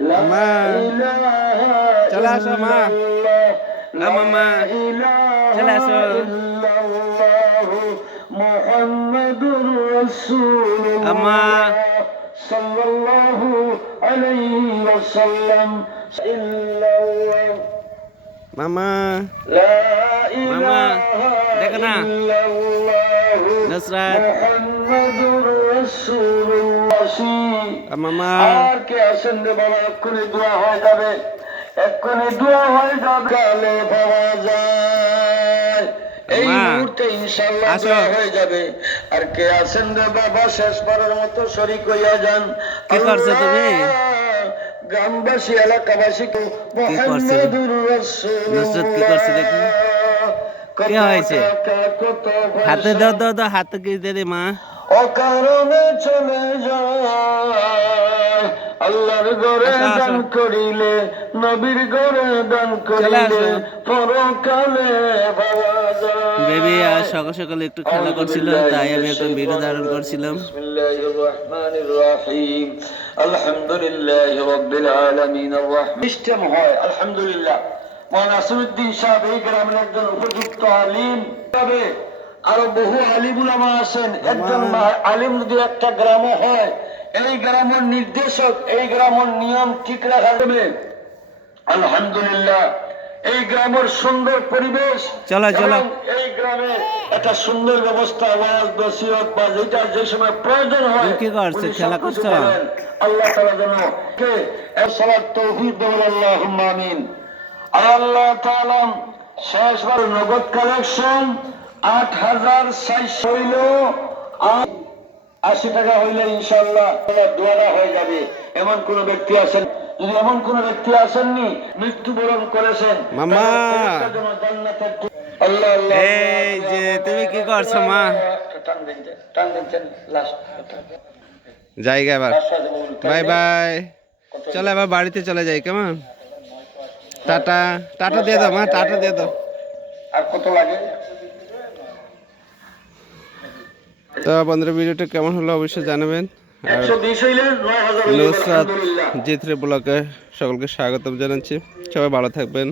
মা চলে আসো মা মামা চলে আসো। আম্মা। সাল্লাল্লাহু আলাইহি ওয়াসাল্লাম। মামা। মামা, দেখো না। ইল্লাল্লাহু নুসরাত। মুহাম্মাদুর রাসূলুল্লাহ মামা। আর কে আছেন রে বাবা এক্ষুনি দোয়া হয়ে যাবে। এক্ষুনি দোয়া হয়ে যাবে কালে যায় এই মুহূর্তে ইনশাল্লাহ হয়ে যাবে আর কে আছেন রে বাবা মতো শরিক হইয়া যান। কি করছ তুমি? গ্রামবাসী এলাকাবাসী তো? মুহাম্মাদুর রাসূলুল্লাহ। কি করছে দেখি? কি হয়েছে? হাতে দাও দাও দাও হাতে কি দে রে মা? অকারণে চলে যায়। আল্লাহর ঘরে। দান করিলে নবীর ঘরে দান করিলে পরকালে পাওয়া যায়। বেবি আর সকাল সকালে একটু খেলা করছিল তাই আমি একটা ভিডিও ধারণ করছিলাম। বিসমিল্লাহির রহমানির রহিম। আলহামদুলিল্লাহি রাব্বিল আলামিন। আর হয় আলহামদুলিল্লাহ। সাহেব এই গ্রামের একজন উপযুক্ত আলিম তবে আরও বহু আলিম উলামা আছেন একজন আলিম যদি একটা গ্রামে হয় এই গ্রামের নির্দেশক এই গ্রামের নিয়ম ঠিক আলহামদুলিল্লাহ এই গ্রামের সুন্দর পরিবেশ চলো, চলো। এবং এই গ্রামে একটা সুন্দর ব্যবস্থা ওয়াজ নসিহত বা যেটা যে সময় প্রয়োজন হয়? খেলা করছ? আল্লাহ তাআলা যেন কে সালাত আমিন আল্লাহ তাআলা শেষবার নগদ কালেকশন আট হাজার সাতশো হইল। আশি টাকা হইলে ইনশাল্লাহ দোয়ারা হয়ে যাবে। এমন কোন ব্যক্তি আছেন যদি এমন কোন ব্যক্তি আসেননি মৃত্যুবরণ করেছেন মামা। এই যে তুমি কি করছ মা? জায়গা এবার। Bye bye. চলো এবার বাড়িতে চলে যাই কেমন? টাটা টাটা দিয়ে দাও মা টাটা দিয়ে দাও। আর কত লাগে? তো বন্ধুরা ভিডিওটা কেমন হলো অবশ্যই জানাবেন। আর নুসরাত আলহামদুলিল্লাহ। জিত্রে ব্লকে সকলকে স্বাগতম জানাচ্ছি। সবাই ভালো থাকবেন।